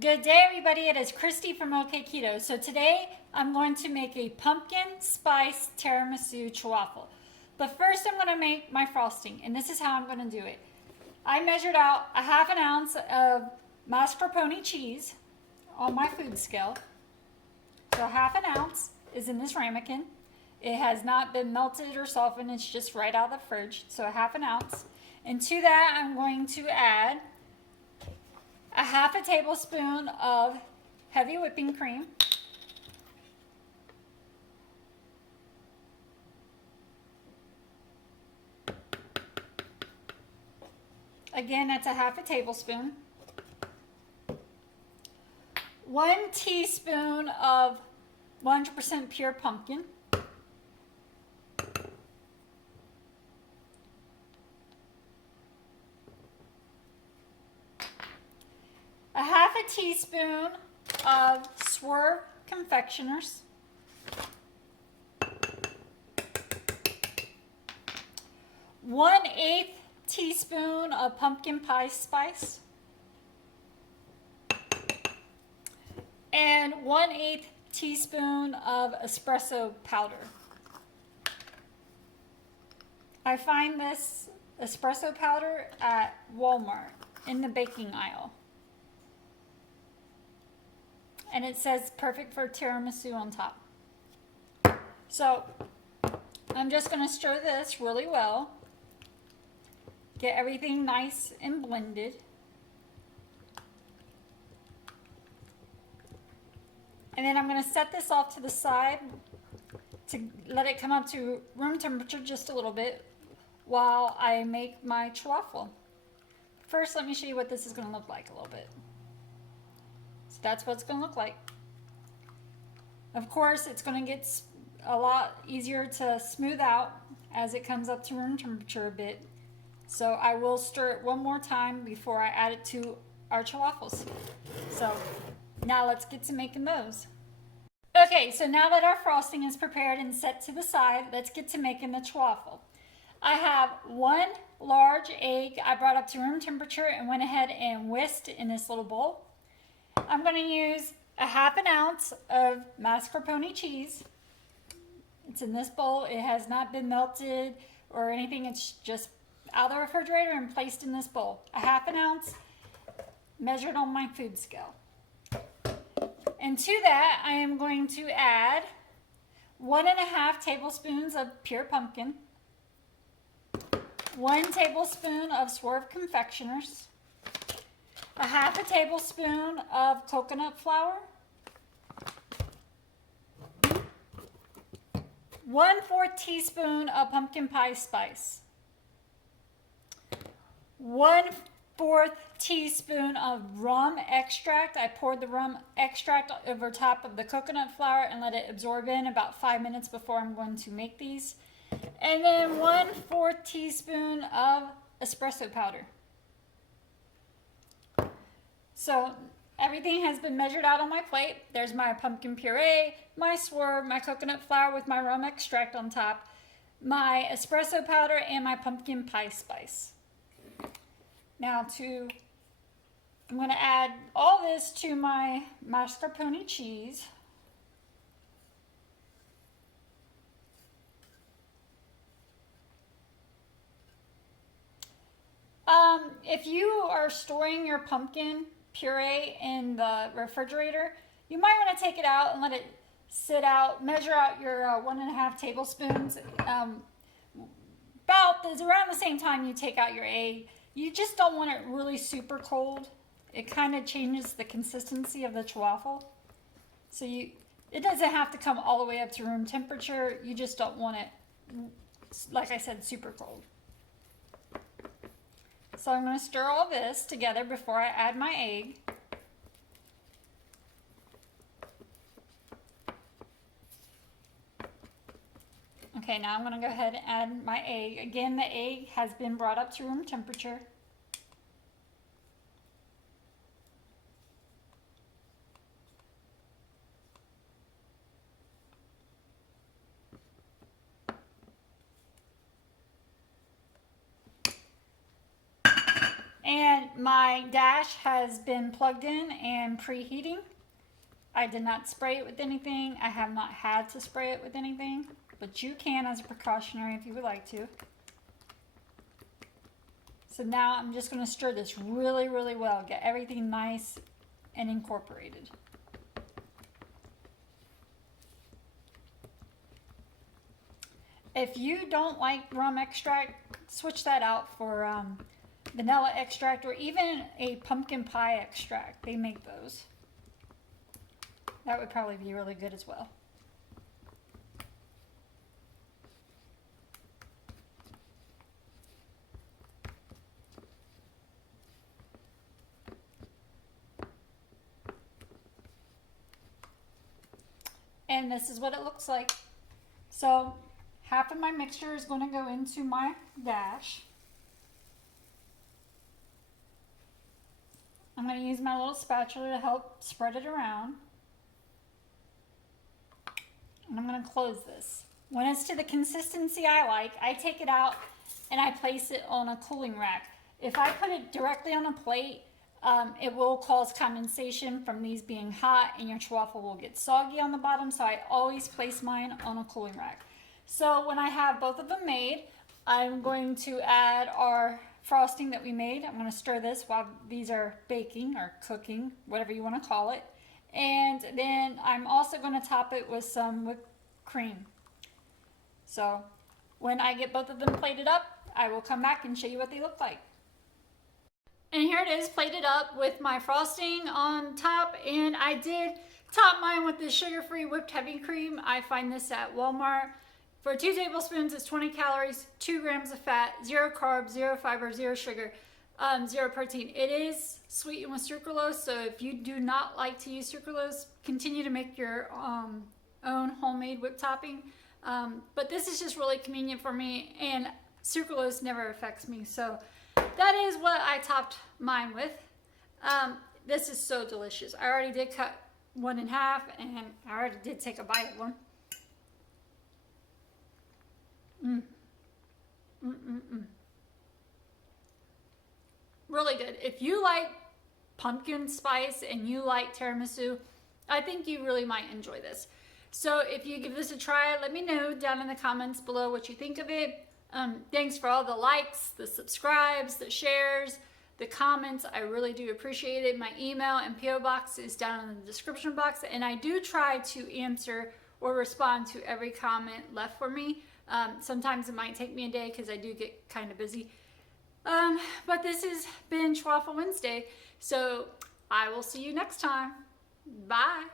Good day, everybody. It is Kristy from Okketoh. So today I'm going to make a pumpkin spice tiramisu Ch-Waffle. But first I'm going to make my frosting, and this is how I'm going to do it. I measured out a half an ounce of mascarpone cheese on my food scale. So half an ounce is in this ramekin. It has not been melted or softened. It's just right out of the fridge. So a half an ounce. And to that I'm going to add a half a tablespoon of heavy whipping cream, again that's a half a tablespoon, 1 teaspoon of 100% pure pumpkin, a half a teaspoon of Swerve confectioners, 1/8 teaspoon of pumpkin pie spice, and 1/8 teaspoon of espresso powder. I find this espresso powder at Walmart in the baking aisle. And it says perfect for tiramisu on top. So I'm just going to stir this really well. Get everything nice and blended. And then I'm going to set this off to the side to let it come up to room temperature just a little bit while I make my Ch-Waffle. First, let me show you what this is going to look like a little bit. So that's what it's going to look like. Of course, it's going to get a lot easier to smooth out as it comes up to room temperature a bit. So I will stir it one more time before I add it to our Ch-Waffles. So now let's get to making those. Okay, so now that our frosting is prepared and set to the side, let's get to making the Ch-Waffle. I have 1 large egg I brought up to room temperature and went ahead and whisked in this little bowl. I'm going to use a half an ounce of mascarpone cheese. It's in this bowl. It has not been melted or anything. It's just out of the refrigerator and placed in this bowl. A half an ounce measured on my food scale. And to that, I am going to add 1.5 tablespoons of pure pumpkin, 1 tablespoon of Swerve confectioners, a half a tablespoon of coconut flour, 1/4 teaspoon of pumpkin pie spice, 1/4 teaspoon of rum extract. I poured the rum extract over top of the coconut flour and let it absorb in about 5 minutes before I'm going to make these. And then 1/4 teaspoon of espresso powder. So everything has been measured out on my plate. There's my pumpkin puree, my Swerve, my coconut flour with my rum extract on top, my espresso powder, and my pumpkin pie spice. Now I'm going to add all this to my mascarpone cheese. If you are storing your pumpkin puree in the refrigerator, you might want to take it out and let it sit out. Measure out your 1.5 tablespoons. Around the same time you take out your egg. You just don't want it really super cold. It kind of changes the consistency of the Ch-Waffle. So it doesn't have to come all the way up to room temperature. You just don't want it, like I said, super cold. So I'm going to stir all this together before I add my egg. Okay, now I'm going to go ahead and add my egg. Again, the egg has been brought up to room temperature. And my dash has been plugged in and preheating. I did not spray it with anything. I have not had to spray it with anything, but you can as a precautionary if you would like to. So now I'm just going to stir this really, really well. Get everything nice and incorporated. If you don't like rum extract, switch that out for vanilla extract or even a pumpkin pie extract. They make those. That would probably be really good as well. And this is what it looks like. So half of my mixture is going to go into my dash. I'm going to use my little spatula to help spread it around. And I'm going to close this. When it's to the consistency I like, I take it out and I place it on a cooling rack. If I put it directly on a plate, it will cause condensation from these being hot and your Ch-Waffle will get soggy on the bottom. So I always place mine on a cooling rack. So when I have both of them made, I'm going to add our frosting that we made. I'm going to stir this while these are baking or cooking, whatever you want to call it. And then I'm also going to top it with some whipped cream. So when I get both of them plated up, I will come back and show you what they look like. And here it is plated up with my frosting on top, and I did top mine with the sugar-free whipped heavy cream. I find this at Walmart. For 2 tablespoons, it's 20 calories, 2 grams of fat, 0 carbs, 0 fiber, 0 sugar, 0 protein. It is sweetened with sucralose, so if you do not like to use sucralose, continue to make your own homemade whipped topping. But this is just really convenient for me, and sucralose never affects me. So that is what I topped mine with. This is so delicious. I already did cut one in half, and I already did take a bite of one. Really good. If you like pumpkin spice and you like tiramisu, I think you really might enjoy this. So if you give this a try, let me know down in the comments below what you think of it. Thanks for all the likes, the subscribes, the shares, the comments. I really do appreciate it. My email and PO box is down in the description box, and I do try to answer or respond to every comment left for me. Sometimes it might take me a day because I do get kind of busy. But this has been Ch-Waffle Wednesday, so I will see you next time. Bye.